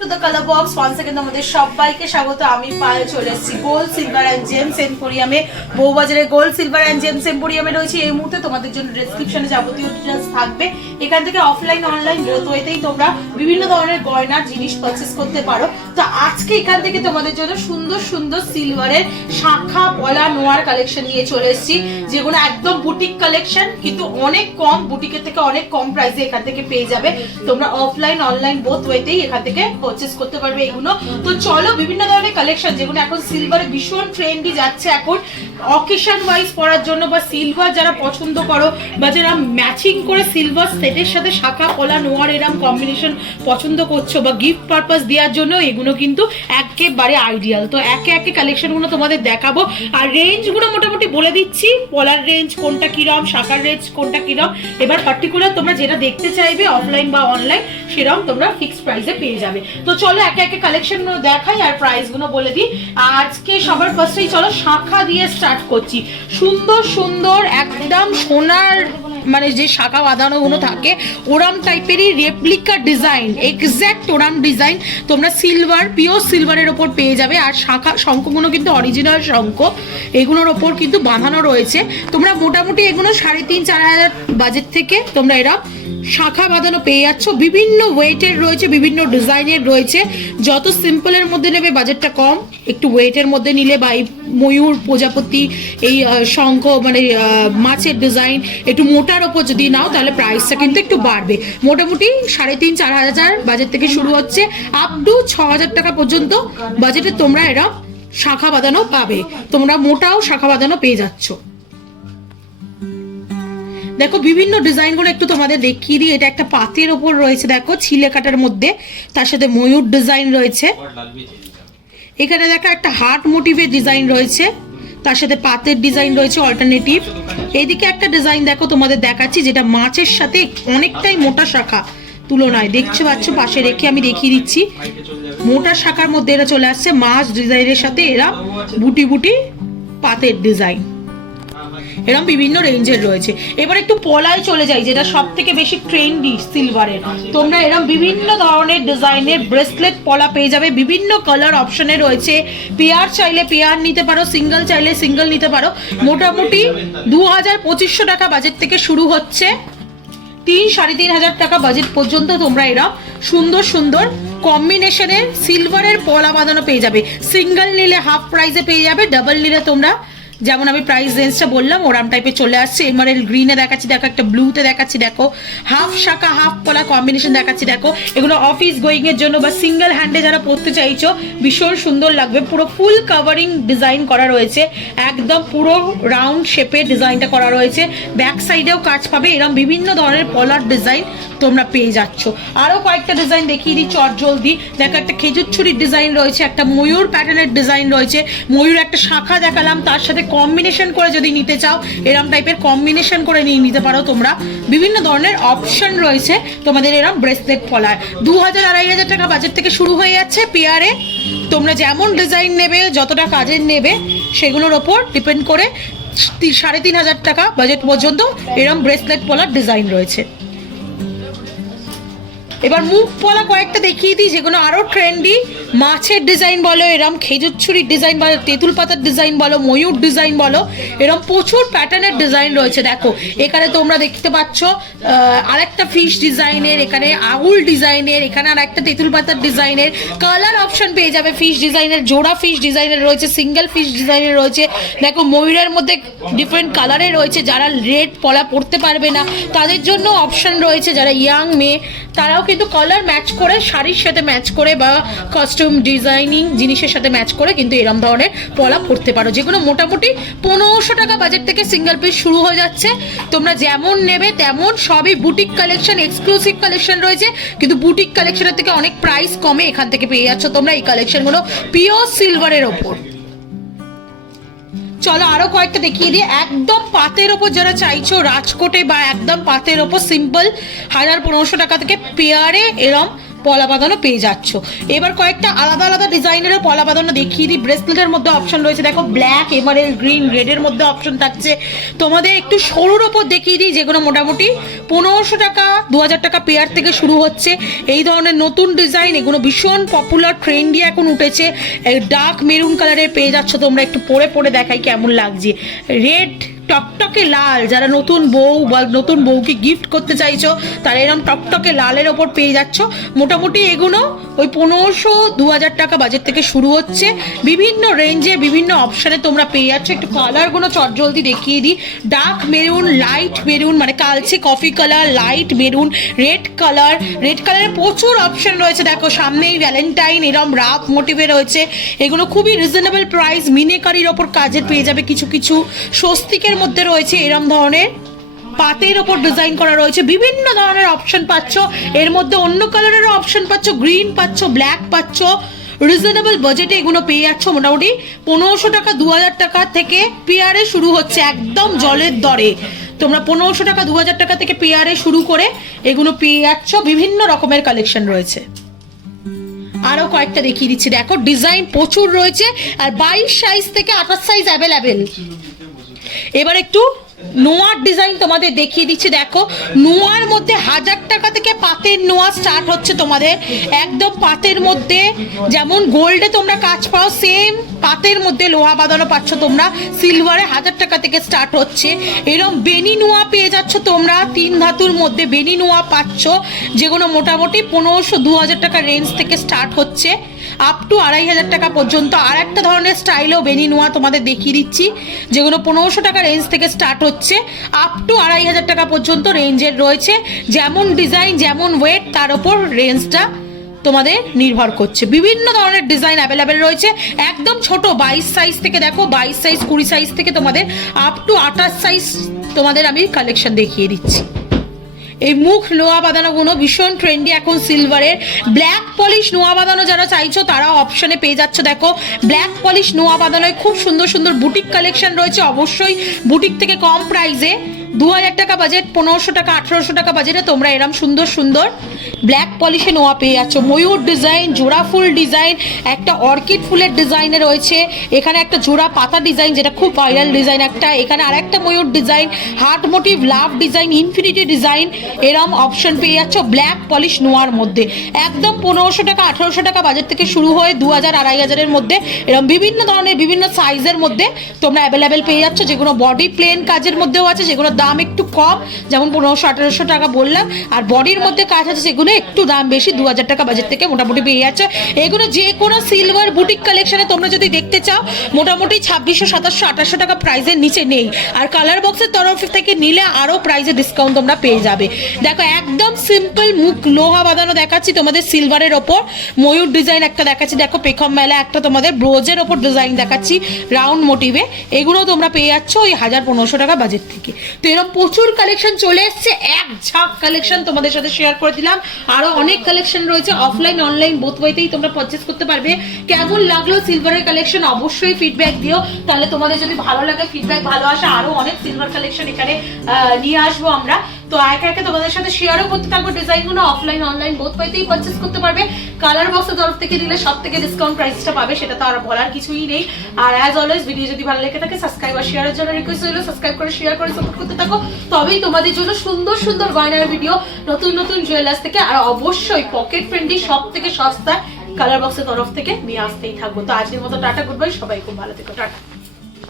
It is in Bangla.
To the colour box one second আমাদের সবাইকে স্বাগত। আমি পায়ে চলে এসেছি। গোল্ড সিলভার অ্যান্ড জেমস এম্পোরিয়ামে গোল্ড সিলভার অ্যান্ড জেমস এম্পোরিয়ামে এই মুহূর্তে তোমাদের জন্য যাবতীয় ডিটেলস থাকবে। এখান থেকে অফলাইন অনলাইন তোমরা বিভিন্ন ধরনের গয়নার জিনিস পারচেস করতে পারো। তো আজকে এখান থেকে তোমাদের জন্য সুন্দর সুন্দর সিলভারের শাখা, পলা, নোয়ার কালেকশন নিয়ে চলে এসেছি। যেগুলো একদম বুটিক কালেকশন কিন্তু অনেক কম বুটিকের থেকে অনেক কম প্রাইসে এখান থেকে পেয়ে যাবে। তোমরা অফলাইন অনলাইন বোথ ওয়েতেই এখান থেকে পারচেস করতে পারবে এগুলো। তো চলো বিভিন্ন ধরনের কালেকশন যেগুলো এখন সিলভারে ভীষণ ট্রেন্ডি যাচ্ছে এখন অকেশন ওয়াইজ পরার জন্য বা সিলভার যারা পছন্দ করো, বা যারা ম্যাচিং করে সিলভার সেটের সাথে শাখা পলা নোয়ার এরম কম্বিনেশন পছন্দ করছ বা গিফট পারপাস দেওয়ার জন্য, এগুলো কিন্তু একেবারে আইডিয়াল তো একে একে কালেকশনগুলো তোমাদের দেখাবো। আর রেঞ্জগুলো মোটামুটি বলে দিচ্ছি, পলার রেঞ্জ কোনটা কিরম, শাখার রেঞ্জ কোনটা কিরম, এবার পার্টিকুলার তোমরা যেটা দেখতে চাইবে অফলাইন বা অনলাইন সেরকম তোমরা ফিক্সড প্রাইসে পেয়ে যাবে। তো চলো একে একে কালেকশনগুলো দেখাই আর প্রাইসগুলো বলে দিই। আজকে সবার ফার্স্টেই চলো শাখা দিয়ে স্টার্ট করছি। সুন্দর সুন্দর, একদম সোনার মানে যে শাখা বাঁধানোগুলো থাকে, ওরাম টাইপেরই রেপ্লিকা ডিজাইন এক্স্যাক্ট ওরাম ডিজাইন তোমরা সিলভার পিওর সিলভারের ওপর পেয়ে যাবে। আর শাখা শঙ্খগুলো কিন্তু অরিজিনাল শঙ্খ, এগুলোর ওপর কিন্তু বাঁধানো রয়েছে। তোমরা মোটামুটি এগুলো সাড়ে তিন, চার হাজার বাজেট থেকে তোমরা এরা শাখা বাঁধানো পেয়ে যাচ্ছ। বিভিন্ন ওয়েটের রয়েছে, বিভিন্ন ডিজাইনের রয়েছে। যত সিম্পলের মধ্যে নেবে বাজেটটা কম, একটু ওয়েটের মধ্যে নিলে বা ময়ূর প্রজাপতি, এই শঙ্খ মানে মাছের ডিজাইন একটু মোটার ওপর যদি নাও তাহলে প্রাইসটা কিন্তু একটু বাড়বে। মোটামুটি সাড়ে তিন, চার হাজার বাজেট থেকে শুরু হচ্ছে। আপ টু ছ হাজার টাকা পর্যন্ত বাজেটে তোমরা এরা শাখা বাঁধানো পাবে। তোমরা মোটাও শাখা বাঁধানো পেয়ে যাচ্ছ। দেখো, বিভিন্ন ডিজাইনগুলো একটু তোমাদের দেখিয়ে দিই। এটা একটা পাতের ওপর রয়েছে, দেখো, ছিলে কাটার মধ্যে। তার সাথে ময়ূর ডিজাইন রয়েছে। এখানে দেখো একটা হার্ট মোটিভের ডিজাইন রয়েছে। তার সাথে পাতের ডিজাইন রয়েছে অল্টারনেটিভ এইদিকে একটা ডিজাইন দেখো, তোমাদের দেখাচ্ছি, যেটা মাছের সাথে অনেকটাই মোটা শাখা তুলনায়। দেখছ, পাচ্ছ, পাশে রেখে আমি দেখিয়ে দিচ্ছি। মোটা শাখার মধ্যে এরা চলে আসছে, মাছ ডিজাইনের সাথে এরা বুটি বুটি পাতের ডিজাইন। এরকম বিভিন্ন রেঞ্জের রয়েছে। এবার একটু পলায় চলে যাই, যেটা সব থেকে বেশি ট্রেন্ডি সিলভারের তোমরা এরকম বিভিন্ন ধরনের ডিজাইনের ব্রেসলেট পলা পেয়ে যাবে। বিভিন্ন কালার অপশনে রয়েছে। পেয়ার চাইলে পেয়ার নিতে পারো সিঙ্গেল চাইলে সিঙ্গেল নিতে পারো। মোটামুটি দু হাজার পঁচিশশো টাকা বাজেট থেকে শুরু হচ্ছে। তিন সাড়ে তিন হাজার টাকা বাজেট পর্যন্ত তোমরা এরকম সুন্দর সুন্দর কম্বিনেশনের সিলভারের পলা বাঁধানো পেয়ে যাবে। সিঙ্গেল নিলে হাফ প্রাইসে পেয়ে যাবে ডাবল নিলে তোমরা যেমন আমি প্রাইস রেঞ্জটা বললাম, ওরাম টাইপের চলে আসছে। এমারেল গ্রিনে দেখাচ্ছি, দেখো, একটা ব্লুতে দেখাচ্ছি, দেখো। হাফ শাখা হাফ পলা কম্বিনেশন দেখাচ্ছি, দেখো। এগুলো অফিস গোয়িং এর জন্য বা সিঙ্গেল হ্যান্ডে যারা পড়তে চাইছো, ভীষণ সুন্দর লাগবে। পুরো ফুল কাভারিং ডিজাইন করা রয়েছে। একদম পুরো রাউন্ড শেপে ডিজাইনটা করা রয়েছে। ব্যাক সাইডেও কাজ পাবে। এরকম বিভিন্ন ধরনের পলার ডিজাইন তোমরা পেয়ে যাচ্ছ। আরও কয়েকটা ডিজাইন দেখিয়ে দিই, চট জলদি। দেখো, একটা খেজুর ছুরির ডিজাইন রয়েছে, একটা ময়ূর প্যাটার্নের ডিজাইন রয়েছে। ময়ূর একটা শাখা দেখালাম, তার সাথে কম্বিনেশন করে যদি নিতে চাও, এরম টাইপের কম্বিনেশন করে নিয়ে নিতে পারো তোমরা। বিভিন্ন ধরনের অপশন রয়েছে, তোমাদের এরম ব্রেসলেট পলায় দু হাজার আড়াই হাজার টাকা বাজেট থেকে শুরু হয়ে যাচ্ছে পেয়ারে তোমরা যেমন ডিজাইন নেবে, যতটা কাজের নেবে, সেগুলোর ওপর ডিপেন্ড করে সাড়ে তিন হাজার টাকা বাজেট পর্যন্ত এরম ব্রেসলেট পলার ডিজাইন রয়েছে। এবার মুখ পলা কয়েকটা দেখিয়ে দিই, যেগুলো আরও ট্রেন্ডি মাছের ডিজাইন বলো, এরম খেজুর ছুরির ডিজাইন বলো, তেঁতুল পাতার ডিজাইন বলো, ময়ূর ডিজাইন বলো, এরম প্রচুর প্যাটার্নের ডিজাইন রয়েছে, দেখো। এখানে তোমরা দেখতে পাচ্ছ আরেকটা ফিশ ডিজাইনের এখানে আউল ডিজাইনের এখানে আর একটা তেঁতুল পাতার ডিজাইনের কালার অপশন পেয়ে যাবে ফিশ ডিজাইনের জোড়া ফিশ ডিজাইনের রয়েছে সিঙ্গেল ফিশ ডিজাইনের রয়েছে। দেখো, ময়ূরের মধ্যে ডিফারেন্ট কালারে রয়েছে, যারা রেড পলা পড়তে পারবে না, তাদের জন্য অপশন রয়েছে, যারা ইয়াং মেয়ে, তারাও কিন্তু কালার ম্যাচ করে, শাড়ির সাথে ম্যাচ করে বা কস্টিউম ডিজাইনিং জিনিসের সাথে ম্যাচ করে কিন্তু এরম ধরনের পলা পরতে পারো। যেগুলো মোটামুটি পনেরোশো টাকা বাজেট থেকে সিঙ্গেল পিস শুরু হয়ে যাচ্ছে। তোমরা যেমন নেবে তেমন সবই বুটিক কালেকশন এক্সক্লুসিভ কালেকশন রয়েছে। কিন্তু বুটিক কালেকশনের থেকে অনেক প্রাইস কমে এখান থেকে পেয়ে যাচ্ছ তোমরা এই কালেকশনগুলো পিওর সিলভারের ওপর। চলো আরও কয়েকটা দেখিয়ে দিই। একদম পাতের ওপর যারা চাইছো রাজকোটে বা একদম পাতের ওপর সিম্পল হাজার পনেরোশো টাকা থেকে পেয়ারে এরম পলা বাঁধানো পেয়ে যাচ্ছ। এবার কয়েকটা আলাদা আলাদা ডিজাইনেরও পলা বাঁধানো দেখিয়ে দিই। ব্রেসলেটের মধ্যে অপশন রয়েছে। দেখো ব্ল্যাক এমারেল গ্রিন রেডের মধ্যে অপশন থাকছে। তোমাদের একটু সরুর ওপর দেখিয়ে দিই, যেগুলো মোটামুটি পনেরোশো টাকা দু হাজার টাকা পেয়ার থেকে শুরু হচ্ছে। এই ধরনের নতুন ডিজাইন এগুলো ভীষণ পপুলার ট্রেন্ডি এখন উঠেছে। ডার্ক মেরুন কালারের পেয়ে যাচ্ছ তোমরা। একটু পরে পরে দেখাই কেমন লাগছে। রেড টকটকে লাল। যারা নতুন বউ বা নতুন বউকে গিফট করতে চাইছো, তারা এরকম টকটকে লালের ওপর পেয়ে যাচ্ছ। মোটামুটি এগুলো ওই পনেরোশো দু হাজার টাকা বাজেট থেকে শুরু হচ্ছে। বিভিন্ন রেঞ্জে বিভিন্ন অপশানে তোমরা পেয়ে যাচ্ছ। একটু কালারগুলো চটজলদি দেখিয়ে দিই। ডার্ক মেরুন লাইট মেরুন মানে কালচে coffee colour light maroon red colour red কালারের প্রচুর অপশন রয়েছে। দেখো, সামনেই ভ্যালেন্টাইন এরম রাফ মোটিভে রয়েছে। এগুলো খুবই রিজনেবল প্রাইস মিনেকারির ওপর কাজের পেয়ে যাবে কিছু কিছু। স্বস্তিকের মধ্যে রয়েছে এরম ধরনের। পাতের ওপর ডিজাইন করা রয়েছে। বিভিন্ন ধরনের অপশন পাচ্ছ। এর মধ্যে অন্য কালারেরও অপশন পাচ্ছ। গ্রিন পাচ্ছ ব্ল্যাক পাচ্ছ। রিজনেবল বাজেটে এগুলো পেয়ে যাচ্ছ মোটামুটি। পনেরোশো টাকা দু হাজার টাকা থেকে পেয়ারে শুরু হচ্ছে একদম জলের দরে। তোমরা পনেরোশো টাকা দু হাজার টাকা থেকে পেয়ারে শুরু করে এগুলো পেয়ে যাচ্ছ। বিভিন্ন রকমের কালেকশন রয়েছে। আরও কয়েকটা দেখিয়ে দিচ্ছি। দেখো ডিজাইন প্রচুর রয়েছে। আর বাইশ সাইজ থেকে আঠাশ সাইজ অ্যাভেলেবেল এবার একটু নোয়ার ডিজাইন তোমাদের দেখিয়ে দিচ্ছি, দেখো। নোয়ার মধ্যে হাজার টাকা থেকে পাতের নোয়া স্টার্ট হচ্ছে তোমাদের। একদম পাতের মধ্যে, যেমন গোল্ডে তোমরা কাজ পাও সেম পাতের মধ্যে লোহা বাঁধানো পাচ্ছ তোমরা। সিলভারে হাজার টাকা থেকে স্টার্ট হচ্ছে। এরকম বেনি নোয়া পেয়ে যাচ্ছ তোমরা। তিন ধাতুর মধ্যে বেনি নোয়া পাচ্ছ, যেগুলো মোটামুটি পনেরোশো দু হাজার টাকা রেঞ্জ থেকে স্টার্ট হচ্ছে। আপ টু আড়াই হাজার টাকা পর্যন্ত। আর একটা ধরনের স্টাইলও বেনি নোয়া তোমাদের দেখিয়ে দিচ্ছি, যেগুলো পনেরোশো টাকা রেঞ্জ থেকে স্টার্ট হচ্ছে আপ টু আড়াই হাজার টাকা পর্যন্ত রেঞ্জের রয়েছে। যেমন ডিজাইন যেমন ওয়েট তার ওপর রেঞ্জটা তোমাদের নির্ভর করছে। বিভিন্ন ধরনের ডিজাইন অ্যাভেলেবেল রয়েছে। একদম ছোট, বাইশ সাইজ থেকে দেখো, বাইশ সাইজ কুড়ি সাইজ থেকে তোমাদের আপ টু আঠাশ সাইজ তোমাদের আমি কালেকশন দেখিয়ে দিচ্ছি। এই মুখ নোয়া বাঁধানোগুলো ভীষণ ট্রেন্ডি এখন সিলভারের ব্ল্যাক পলিশ নোয়া বাঁধানো যারা চাইছো তারা অপশনে পেয়ে যাচ্ছ। দেখো ব্ল্যাক পলিশ নোয়া বাঁধানোয় খুব সুন্দর সুন্দর বুটিক কালেকশন রয়েছে। অবশ্যই বুটিক থেকে কম প্রাইসে দু হাজার টাকা বাজেট পনেরোশো টাকা, আঠেরোশো টাকা বাজেটে তোমরা এরম সুন্দর সুন্দর ব্ল্যাক পলিশে নোয়া পেয়ে যাচ্ছ। ময়ূর ডিজাইন জোড়া ফুল ডিজাইন একটা অর্কিড ফুলের ডিজাইনে রয়েছে। এখানে একটা জোড়া পাতা ডিজাইন যেটা খুব ভাইরাল ডিজাইন একটা। এখানে আরেকটা ময়ূর design heart motif love design infinity design এরম অপশন পেয়ে যাচ্ছ ব্ল্যাক পলিশ নোয়ার মধ্যে। একদম পনেরোশো টাকা, আঠারোশো টাকা বাজেট থেকে শুরু হয়ে দু হাজার আড়াই হাজারের মধ্যে এরকম বিভিন্ন ধরনের, বিভিন্ন সাইজের মধ্যে তোমরা অ্যাভেলেবেল পেয়ে যাচ্ছ। যেগুলো বডি প্লেন কাজের মধ্যেও আছে, যেগুলো দাম একটু কম, যেমন পনেরোশো, আঠারোশো টাকা বললাম, আর বডির মধ্যে কাজ আছে সেগুলো একটু দাম বেশি দু হাজার টাকা বাজেট থেকে মোটামুটি পেয়ে যাচ্ছে। এগুলো যে কোনো সিলভার বুটিক কালেকশনে তোমরা যদি দেখতে চাও, মোটামুটি ছাব্বিশশো, সাতাশশো আঠাশশো টাকা প্রাইসের নিচে নেই। আর কালার বক্সের তরফ থেকে নিলে আরও প্রাইসে ডিসকাউন্ট তোমরা পেয়ে যাবে। দেখো, একদম সিম্পল মুখ লোহা বাঁধানো দেখাচ্ছি তোমাদের সিলভারের ওপর। ময়ূর ডিজাইন একটা দেখাচ্ছি, দেখো পেখম মেলা একটা তোমাদের ব্রোজের ওপর ডিজাইন দেখাচ্ছি রাউন্ড মোটিভে এগুলো তোমরা পেয়ে যাচ্ছ ওই হাজার, পনেরোশো টাকা বাজেট থেকে। তো এরকম প্রচুর কালেকশন চলে এসছে। এক ঝাঁক কালেকশন তোমাদের সাথে শেয়ার করে দিলাম। আরও অনেক কালেকশন রয়েছে অফলাইন অনলাইন বোথ ওয়েতেই তোমরা পারচেস করতে পারবে। কেমন লাগল সিলভারের কালেকশন অবশ্যই ফিডব্যাক দিও। তাহলে তোমাদের যদি ভালো লাগে ফিডব্যাক ভালো আসে আরও অনেক সিলভার কালেকশন এখানে নিয়ে আসব আমরা। তো একে একে তোমাদের সাথে শেয়ারও করতে থাকব ডিজাইনগুলো অফলাইন অনলাইন বোথ ওয়েতেই পারচেস করতে পারবে। কালার বক্সের তরফ থেকে দিলে সব থেকে ডিসকাউন্ট প্রাইসটা পাবে, সেটা তো আর বলার কিছুই নেই। আর অ্যাজ অলওয়েজ ভিডিও যদি ভালো লেগে থাকে সাবস্ক্রাইব আর শেয়ারের জন্য রিকোয়েস্ট হলো সাবস্ক্রাইব করে শেয়ার করে সাপোর্ট করতে থাকো। তবেই তোমাদের জন্য সুন্দর সুন্দর গয়নার ভিডিও নতুন নতুন জুয়েলার্স থেকে, আর অবশ্যই পকেট ফ্রেন্ডলি সব থেকে সস্তা কালার বক্সের তরফ থেকে নিয়ে আসতেই থাকব। তো আজকের মতো টাটা গুড বাই সবাই খুব ভালো থেকো, টাটা।